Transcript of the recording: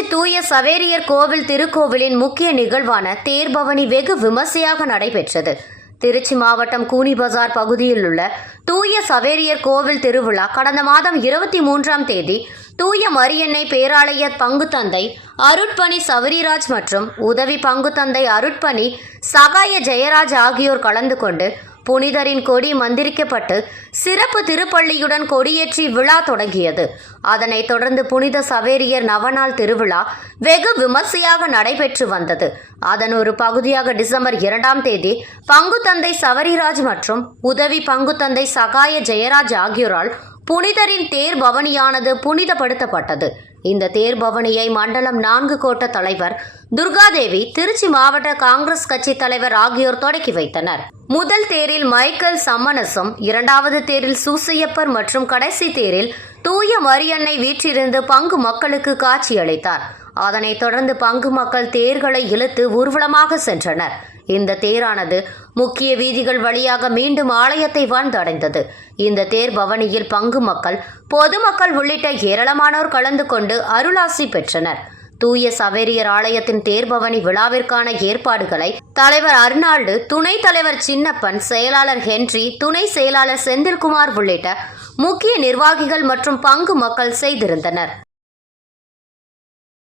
திருச்சி தூய சவேரியர் கோவில் திருக்கோவிலின் முக்கிய நிகழ்வான தேர்பவனி வெகு விமர்சையாக நடைபெற்றது. திருச்சி மாவட்டம் கூனி பஜார் பகுதியில் உள்ள தூய சவேரியர் கோவில் திருவிழா கடந்த மாதம் இருபத்தி மூன்றாம் தேதி தூய மரியன்னை பேராலய பங்குத்தந்தை அருட்பணி சவரிராஜ் மற்றும் உதவி பங்குத்தந்தை அருட்பணி சகாய ஜெயராஜ் ஆகியோர் கலந்து கொண்டு புனிதரின் கொடி மந்திரிக்கப்பட்டு சிறப்பு திருப்பள்ளியுடன் கொடியேற்றி விழா தொடங்கியது. அதனைத் தொடர்ந்து புனித சவேரியர் நவநாள் திருவிழா வெகு விமர்சையாக நடைபெற்று வந்தது. அதன் ஒரு பகுதியாக டிசம்பர் இரண்டாம் தேதி பங்குத்தந்தை சவரிராஜ் மற்றும் உதவி பங்குத்தந்தை சகாய ஜெயராஜ் ஆகியோரால் புனிதரின் தேர் பவனியானது புனிதப்படுத்தப்பட்டது. இந்த தேர் பவனியை மண்டலம் நான்கு கோட்ட தலைவர் துர்காதேவி திருச்சி மாவட்ட காங்கிரஸ் கட்சி தலைவர் ஆகியோர் தொடக்கி வைத்தனர். முதல் தேரில் மைக்கேல் சம்மனசும் இரண்டாவது தேரில் சூசையப்பர் மற்றும் கடைசி தேரில் தூய மரியன்னை வீற்றிருந்து பங்கு மக்களுக்கு காட்சியளித்தார். அதனைத் தொடர்ந்து பங்கு மக்கள் தேர்களை இழுத்து ஊர்வலமாக சென்றனர். இந்த தேரானது முக்கிய வீதிகள் வழியாக மீண்டும் ஆலயத்தை வந்தடைந்தது. இந்த தேர் பவனியில் பங்கு மக்கள் பொதுமக்கள் உள்ளிட்ட ஏராளமானோர் கலந்து கொண்டு அருளாசி பெற்றனர். தூய சவேரியர் ஆலயத்தின் தேர்பவனி விழாவிற்கான ஏற்பாடுகளை தலைவர் அர்னால்டு துணை தலைவர் சின்னப்பன் செயலாளர் ஹென்றி துணை செயலாளர் செந்தில்குமார் உள்ளிட்ட முக்கிய நிர்வாகிகள் மற்றும் பங்கு மக்கள் செய்திருந்தனர்.